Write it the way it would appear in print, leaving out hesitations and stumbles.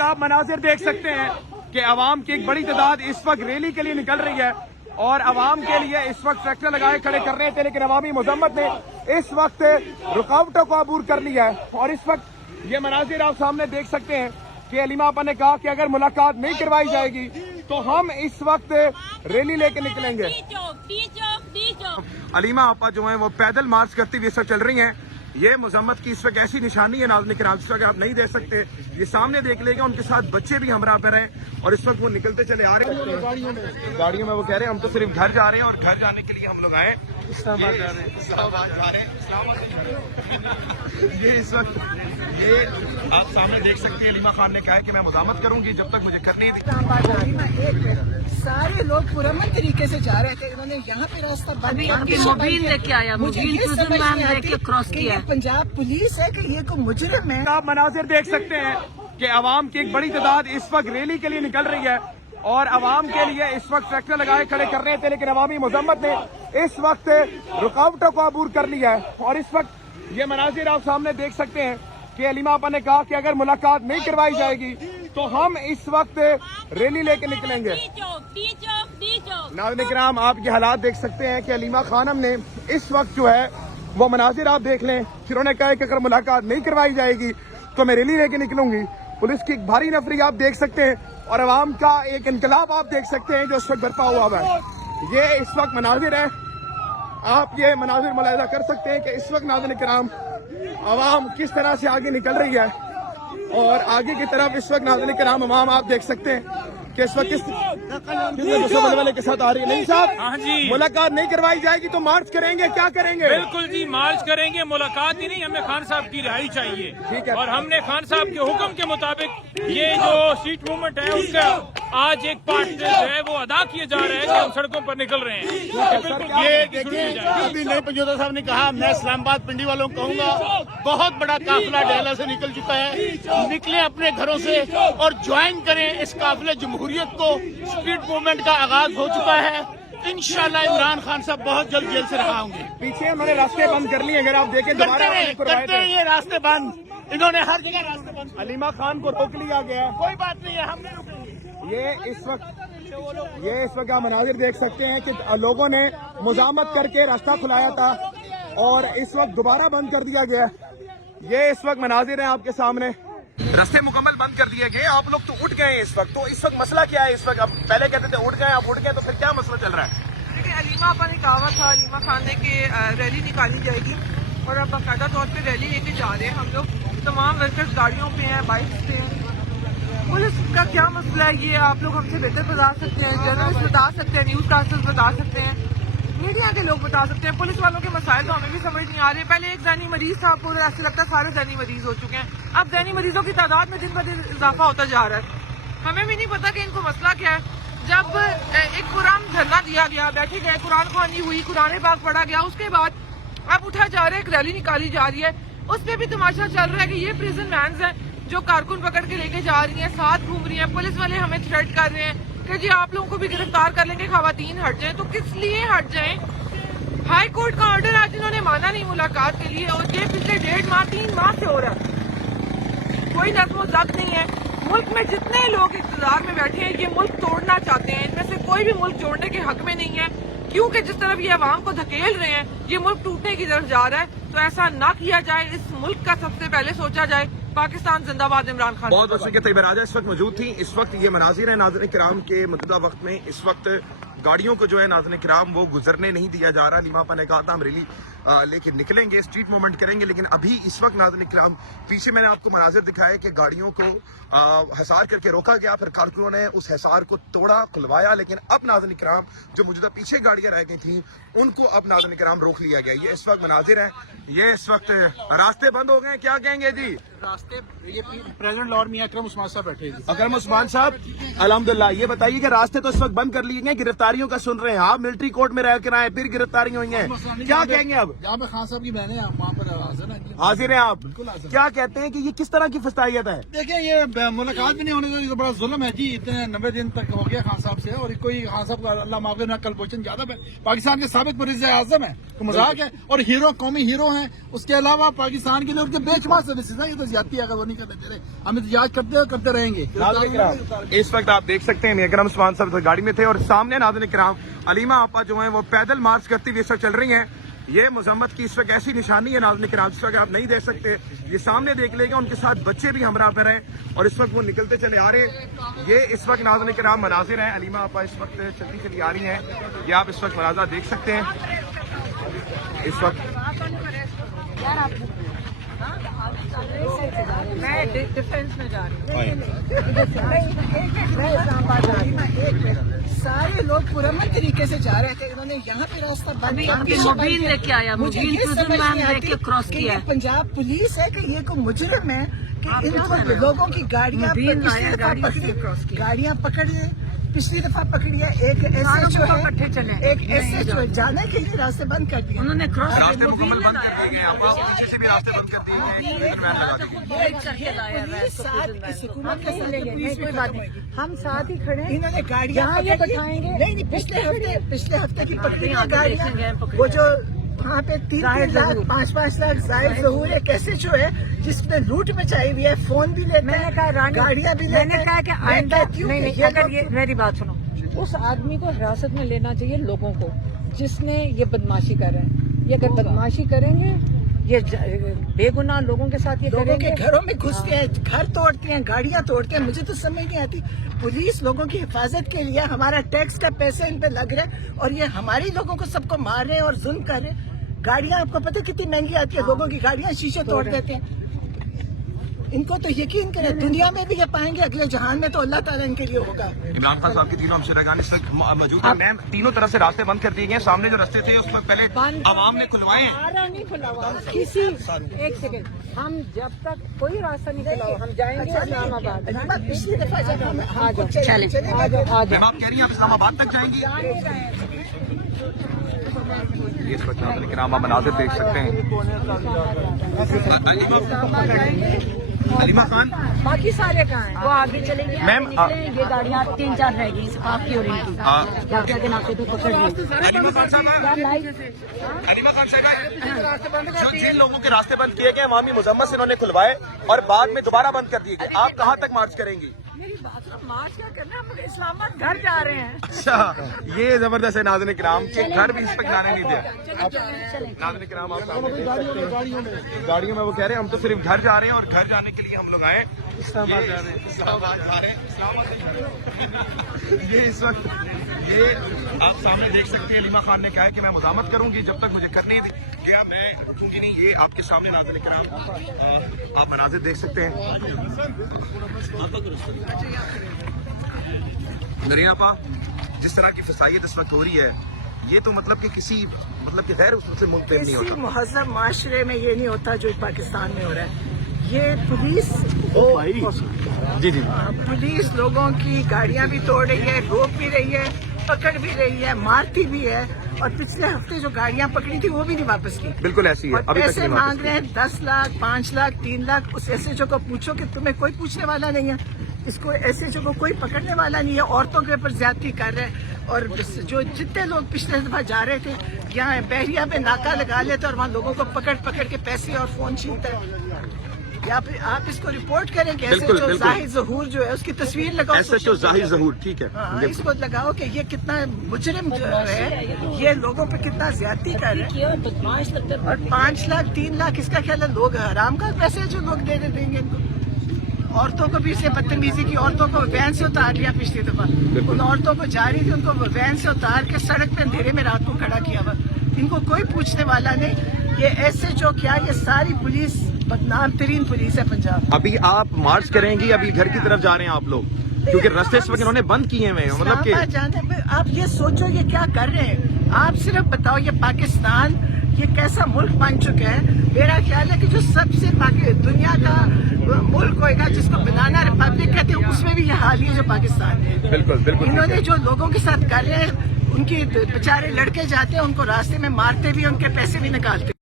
آپ مناظر دیکھ سکتے ہیں کہ عوام کی ایک بڑی تعداد اس وقت ریلی کے لیے نکل رہی ہے اور عوام کے لیے اس وقت ٹریکٹر لگائے کھڑے کر رہے تھے، لیکن عوامی مذمت نے اس وقت رکاوٹوں کو عبور کر لیا ہے۔ اور اس وقت یہ مناظر آپ سامنے دیکھ سکتے ہیں کہ علیمہ آپا نے کہا کہ اگر ملاقات نہیں کروائی جائے گی تو ہم اس وقت ریلی لے کے نکلیں گے۔ علیمہ آپا جو ہیں وہ پیدل مارچ کرتی ہوئے سب چل رہی ہیں۔ یہ مذمت کی اس وقت ایسی نشانی ہے ناظرین کرام، جس وقت آپ نہیں دیکھ سکتے، یہ سامنے دیکھ لے گا، ان کے ساتھ بچے بھی ہمراہ پر ہیں اور اس وقت وہ نکلتے چلے آ رہے ہیں گاڑیوں میں۔ وہ کہہ رہے ہیں ہم تو صرف گھر جا رہے ہیں اور گھر جانے کے لیے ہم لوگ آئے اسلام آباد جا رہے ہیں۔ یہ اس وقت یہ آپ سامنے دیکھ سکتے ہیں، علیمہ خان نے کہا ہے کہ میں مزاحمت کروں گی جب تک مجھے کرنے دی۔ سارے لوگ پرامن طریقے سے جا رہے تھے، انہوں نے یہاں پہ راستہ بند کیا، موبائل لے کے آیا، پنجاب پولیس ہے کہ یہ کوئی مجرم ہے۔ آپ مناظر دیکھ سکتے ہیں کہ عوام کی ایک بڑی تعداد اس وقت ریلی کے لیے نکل رہی ہے اور عوام کے لیے اس وقت ٹریکٹر لگائے کھڑے کر رہے تھے، لیکن عوامی مذمت نے اس وقت رکاوٹوں کو عبور کر لیا ہے۔ اور اس وقت یہ مناظر آپ سامنے دیکھ سکتے ہیں کہ علیمہ آپا نے کہا کہ اگر ملاقات نہیں کروائی جائے گی تو ہم اس وقت ریلی لے کے نکلیں گے۔ ناظرین کرام، آپ یہ حالات دیکھ سکتے ہیں کہ علیمہ خانم نے اس وقت جو ہے وہ مناظر آپ دیکھ لیں، پھر انہوں نے کہا کہ اگر ملاقات نہیں کروائی جائے گی تو میں ریلی لے کے نکلوں گی۔ پولیس کی ایک بھاری نفری آپ دیکھ سکتے ہیں اور عوام کا ایک انقلاب آپ دیکھ سکتے ہیں جو اس وقت برپا ہوا ہے۔ یہ اس وقت مناظر ہے، آپ یہ مناظر ملاحظہ کر سکتے ہیں کہ اس وقت ناظرین کرام عوام کس طرح سے آگے نکل رہی ہے اور آگے کی طرف اس وقت ناظرین کرام عوام آپ دیکھ سکتے ہیں کہ اس وقت کس والے کے ساتھ آ رہی ہے۔ نہیں صاحب، ہاں جی، ملاقات نہیں کروائی جائے گی تو مارچ کریں گے، کیا کریں گے؟ بالکل جی، مارچ کریں گے، ملاقات ہی نہیں، ہمیں خان صاحب کی رہائی چاہیے ٹھیک ہے۔ اور ہم نے خان صاحب کے حکم کے مطابق یہ جو سٹریٹ موومنٹ ہے اس کا آج ایک پارٹ جو ہے وہ ادا کیے جا رہے ہیں کہ ہم سڑکوں پر نکل رہے ہیں۔ بالکل یہ ابھی نئے پنجوتا صاحب نے کہا، میں اسلام آباد پنڈی والوں کو کہوں گا، بہت بڑا قافلہ ڈیلا سے نکل چکا ہے، نکلیں اپنے گھروں سے اور جوائن کریں اس قافلے جمہوریت کو۔ اسٹریٹ موومنٹ کا آغاز ہو چکا ہے، انشاءاللہ عمران خان صاحب بہت جلد جیل سے رہا ہوں گے۔ پیچھے انہوں نے راستے بند کر لیے، اگر آپ دیکھیں کرتے ہیں یہ راستے بند، انہوں نے ہر جگہ راستے بند۔ علیمہ خان کو روک لیا گیا ہے۔ کوئی بات نہیں ہے، ہم نہیں رکیں گے۔ یہ اس وقت آپ مناظر دیکھ سکتے ہیں کہ لوگوں نے مزاحمت کر کے راستہ کھلایا تھا اور اس وقت دوبارہ بند کر دیا گیا۔ یہ اس وقت مناظر ہیں آپ کے سامنے، راستے مکمل بند کر دیے گئے، آپ لوگ تو اٹھ گئے ہیں اس وقت۔ تو اس وقت مسئلہ کیا ہے اس وقت؟ اب پہلے کہتے تھے اٹھ گئے، اب اٹھ گئے، تو پھر کیا مسئلہ چل رہا ہے؟ دیکھیں، علیمہ آپا نے کہا تھا، علیمہ خان نے کہ ریلی نکالی جائے گی اور اب باقاعدہ طور پہ ریلی لے کے جا رہے ہیں۔ ہم لوگ تمام ورکرز گاڑیوں پہ ہیں، بائکس پہ ہیں۔ پولیس کا کیا مسئلہ ہے یہ آپ لوگ ہم سے بہتر بتا سکتے ہیں، جرنلسٹ بتا سکتے ہیں، نیوز کاسٹرز بتا سکتے ہیں، میڈیا کے لوگ بتا سکتے ہیں۔ پولیس والوں کے مسائل تو ہمیں بھی سمجھ نہیں آ رہے۔ پہلے ایک ذہنی مریض تھا، پورے ایسے لگتا ہے سارے ذہنی مریض ہو چکے ہیں۔ اب ذہنی مریضوں کی تعداد میں دن بدن اضافہ ہوتا جا رہا ہے۔ ہمیں بھی نہیں پتا کہ ان کو مسئلہ کیا ہے۔ جب ایک قرآن دھرنا دیا گیا، بیٹھے گئے، قرآن خوانی ہوئی، قرآن پاک پڑھا گیا، اس کے بعد اب اٹھا جا رہا ہے، ایک ریلی نکالی جا رہی ہے، اس پہ بھی تماشا چل رہا ہے کہ یہ پریزن مینز ہیں جو کارکن پکڑ کے لے کے جا رہی ہیں، ساتھ گھوم رہی ہیں۔ پولیس والے ہمیں تھریٹ کر رہے ہیں کہ جی آپ لوگوں کو بھی گرفتار کر لیں گے، خواتین ہٹ جائیں۔ تو کس لیے ہٹ جائیں؟ ہائی کورٹ کا آرڈر آج انہوں نے مانا نہیں ملاقات کے لیے، اور یہ پچھلے 1.5 ماہ 3 ماہ سے ہو رہا ہے۔ کوئی نظم و ضبط نہیں ہے۔ ملک میں جتنے لوگ اقتدار میں بیٹھے ہیں یہ ملک توڑنا چاہتے ہیں، ان میں سے کوئی بھی ملک جوڑنے کے حق میں نہیں ہے، کیونکہ جس طرف یہ عوام کو دھکیل رہے ہیں یہ ملک ٹوٹنے کی طرف جا رہا ہے۔ تو ایسا نہ کیا جائے، اس ملک کا سب سے پہلے سوچا جائے۔ پاکستان زندہ باد، عمران خان۔ بہت بہت شکریہ۔ طیبہ راجہ اس وقت موجود تھی۔ اس وقت یہ مناظر ہیں ناظرین کرام کے موجودہ وقت میں اس وقت گاڑیوں کو جو ہے ناظرین کرام وہ گزرنے نہیں دیا جا رہا۔ علیمہ آپا نے کہا تھا ہم ریلی لے کے نکلیں گے، اسٹریٹ موومنٹ کریں گے، لیکن ابھی اس وقت ناظرین کرام پیچھے میں نے آپ کو مناظر دکھائے کہ گاڑیوں کو حصار کر کے روکا گیا، پھر کارکنوں نے اس حصار کو توڑا، کھلوایا، لیکن اب ناظرین کرام جو موجودہ پیچھے گاڑیاں رہ گئی تھیں ان کو اب ناظرین کرام روک لیا گیا۔ یہ اس وقت مناظر ہیں، یہ اس وقت راستے بند ہو گئے، کیا کہیں گے جی؟ راستے یہ پریزیڈنٹ لاہور میں اکرم عثمان صاحب بیٹھے ہیں۔ اکرم عثمان صاحب، الحمدللہ یہ بتائیے کہ راستے تو اس وقت بند کر لیے گئے، گرفتاریوں کا سن رہے ہیں آپ، ملٹری کورٹ میں رہ کر آئے، پھر گرفتاریاں ہوئی ہیں، کیا کہیں گے اب؟ साहब? यहाँ पे खान साहब की बहनें हैं, वहाँ पर हाजिर हैं। हाजिर हैं आप? बिल्कुल हाजिर। क्या कहते हैं कि ये किस तरह की फसाइयत है? देखिए ये मुलाकात भी नहीं होने देती, तो बड़ा जुल्म है जी। इतने 90 दिन तक हो गया खान साहब से, और कोई खान साहब का अल्लाह माफ करे कल पोषण ज्यादा है। पाकिस्तान के साबिक वज़ीर आज़म है, तो मजाक है। और हीरो, कौमी हीरो हैं। उसके अलावा पाकिस्तान के लोग जो बेशुमार सर्विसेज है, ये तो ज्यादती है, अगर वो नहीं करने दे रहे। हम एहतजाज करते रहेंगे। इस वक्त आप देख सकते हैं मियां करम उस्मान साहब गाड़ी में थे और सामने नाज़रीन किराम अलीमा आपा जो है वो पैदल मार्च करती हुई इस वक्त चल रही हैं। ये मुजम्मत की इस वक्त ऐसी निशानी है नाज़रीन किराम, इस वक्त आप नहीं देख सकते, ये सामने देख लेगा, उनके साथ बच्चे भी हमरा पर हैं और इस वक्त वो निकलते चले आ रहे। ये इस वक्त नाज़रीन किराम मनाजिर हैं, अलीमा आपा इस वक्त चलती चली आ रही हैं। ये आप इस वक्त मनाज़ा देख सकते हैं इस वक्त। मैं डिफेंस में जा रही हूँ। सारे लोग पुरअमन तरीके से जा रहे थे, इन्होंने यहाँ पे रास्ता बंद किया। मुबीन लेके आया, मुझे मुबीन ये खुद समझ मैम नहीं आती लेके क्रॉस कि किया ये पंजाब पुलिस है कि ये कोई मुजरिम है कि इनको लोगों की गाड़ियाँ मुबीन पिछली लाया, दफा गाड़ी पकड़ी, से क्रॉस किया। गाड़ियाँ पकड़ी, पिछली दफा पकड़ी है। एक SHO इकट्ठे चले। है, एक SHO जाने के लिए रास्ते बंद कर दिए उन्होंने क्रॉस रास्ते मुबीन मुकम्मल ने बंद कर दिए गए, आप किसी भी रास्ते बंद कर दिए गए, करके लाया पुलिस साथ इस हुकूमत के साथ पुलिस कोई बात नहीं, हम साथ ही खड़े हैं। इन्होंने गाड़ियाँ बैठाएंगे। नहीं पिछले हफ्ते की पकड़ी यहाँ पे गाड़ियाँ, देखेंगे, पकड़ी वो जो वहाँ पे 3 लाख 5 लाख जाहिर जहूर एक ऐसे जो है जिसमें लूट मचाई हुई है, फोन भी लेते मैंने हैं, कहा रानी, गाड़ियाँ भी लेते मैंने हैं। कहा कि मैं आइंदा कहती हूँ नहीं कि नहीं, अगर लोग- ये मेरी बात सुनो, उस आदमी को हिरासत में लेना चाहिए लोगों को जिसने ये बदमाशी कर रहे हैं। ये अगर बदमाशी करेंगे, ये बेगुनाह लोगों के साथ ये लोगों के करेंगे। घरों में घुसते हैं, घर तोड़ते हैं, गाड़ियाँ तोड़ते हैं। मुझे तो समझ नहीं आती, पुलिस लोगों की हिफाजत के लिए हमारा टैक्स का पैसे इन पे लग रहा है और ये हमारे लोगों को सबको मार रहे हैं और जुल्म कर रहे हैं। गाड़ियाँ आपको पता है कितनी महंगी आती है, लोगों की गाड़ियाँ शीशे तोड़ देते हैं। इनको तो यकीन करें, दुनिया में भी ये पाएंगे, अगले जहान में तो अल्लाह ताला इनके लिए होगा। इमरान खान साहब की तीनों हमशेरागान इस वक्त मौजूद हैं। मैम, तीनों तरफ से रास्ते बंद कर दिए गए हैं। सामने जो रास्ते थे उसमें पहले आवाम ने खुलवाए हैं। हमारा नहीं खुला हुआ किसी, एक सेकंड, हम जब तक कोई रास्ता नहीं खुला हुआ, हम जाएंगे इस्लामाबाद। पिछली दफा जब हम आ जाओ, चले आ जाओ, आ मैम जाओ। आप कह रही हैं आप इस्लामाबाद तक जाएंगी? ये इस वक्त नाज़रीन किराम आप मनाज़िर देख सकते हैं। अलीमा खान, बाकी सारे कहाँ हैं? वो आगे चले गए। मैम, ये गाड़ियाँ 3-4 रह गई आपकी और इनकी, क्या क्या के नाते तो पकड़ ली। अलीमा खान साहब, अलीमा खान साहब, जो जिन लोगों के रास्ते बंद किए गए अवामी मुजम्मत से इन्होंने खुलवाए और बाद में दोबारा बंद कर दिए गए, आप कहाँ तक मार्च करेंगी? मेरी बात सुनो, मार्च क्या करना है, हम इस्लामाबाद घर जा रहे हैं। अच्छा, ये जबरदस्त है नाज़रीन किराम के घर भी इस पर जाने नहीं दिया। नाज़रीन किराम आप गाड़ियों में वो कह रहे हैं हम तो सिर्फ घर जा रहे हैं और घर जाने के लिए हम लोग आए इस्लामाबाद जा रहे हैं, इस्लामाबाद जा रहे हैं, इस्लामाबाद। ये इस वक्त ये आप सामने देख सकते हैं अलीमा खान ने कहा है कि मैं मुज़ामत करूंगी जब तक मुझे करने दी क्या मैं रुकूंगी नहीं। ये आपके सामने नाज़रीन किराम आप मनाज़िर देख सकते हैं। नरीन आपा, जिस तरह की फसाइयत इस वक्त हो रही है, ये तो मतलब कि किसी मतलब कि गैर उससे मुल्क में नहीं किसी होता। महजब माशरे में ये नहीं होता जो पाकिस्तान में हो रहा है। ये पुलिस जी जी, पुलिस लोगों की गाड़ियां भी तोड़ रही है, रोक भी रही है, पकड़ भी रही है, मारती भी है। और पिछले हफ्ते जो गाड़ियां पकड़ी थी वो भी नहीं वापस की। बिल्कुल ऐसी है। और अभी तक पैसे नहीं वापस मांग रहे हैं 10 लाख 5 लाख 3 लाख। उस SHO को पूछो कि तुम्हें कोई पूछने वाला नहीं है, इसको SHO को कोई पकड़ने वाला नहीं है। औरतों के ऊपर ज्यादती कर रहे हैं और जो जितने लोग पिछले दफा जा रहे थे यहाँ बहरिया में नाका लगा लेते और वहाँ लोगों को पकड़ पकड़ के पैसे और फोन छीनते हैं। या फिर आप इसको रिपोर्ट करें कि बिल्कुल, SHO बिल्कुल। जाहिर जहूर जो है उसकी तस्वीर लगाओ। SHO जाहिर जहूर, ठीक है। हाँ, इसको लगाओ कि ये कितना मुजरिम जो है, ये लोगों पे कितना ज्यादती कर रहे हैं। और 5 लाख 3 लाख इसका ख्याल है लोग हराम का पैसे जो लोग दे देंगे इनको। औरतों को भी इसे बदतमीजी की, औरतों को वैन से उतार लिया पिछली दफा। उन औरतों को जा रही थी, उनको वैन से उतार के सड़क पे अंधेरे में रात को खड़ा किया हुआ। इनको कोई पूछने वाला नहीं। ये SHO क्या, ये सारी पुलिस बदनाम तरीन पुलिस है पंजाब। अभी आप मार्च करेंगी, अभी घर की तरफ जा रहे हैं आप लोग, क्योंकि रास्ते इस वक्त इन्होंने बंद किए हुए हैं। मतलब कि इस्लामाबाद जाने पे आप ये सोचो ये क्या कर रहे हैं। आप सिर्फ बताओ ये पाकिस्तान ये कैसा मुल्क बन चुका है। मेरा ख्याल है कि जो सबसे दुनिया का मुल्क होगा जिसको बनाना रिपब्लिक कहते हैं, उसमें भी ये हाल ही है जो पाकिस्तान है। बिल्कुल बिल्कुल इन्होंने जो लोगों के साथ कर रहे हैं, ان کی बेचारे लड़के जाते हैं उनको रास्ते में मारते भी, उनके पैसे भी निकालते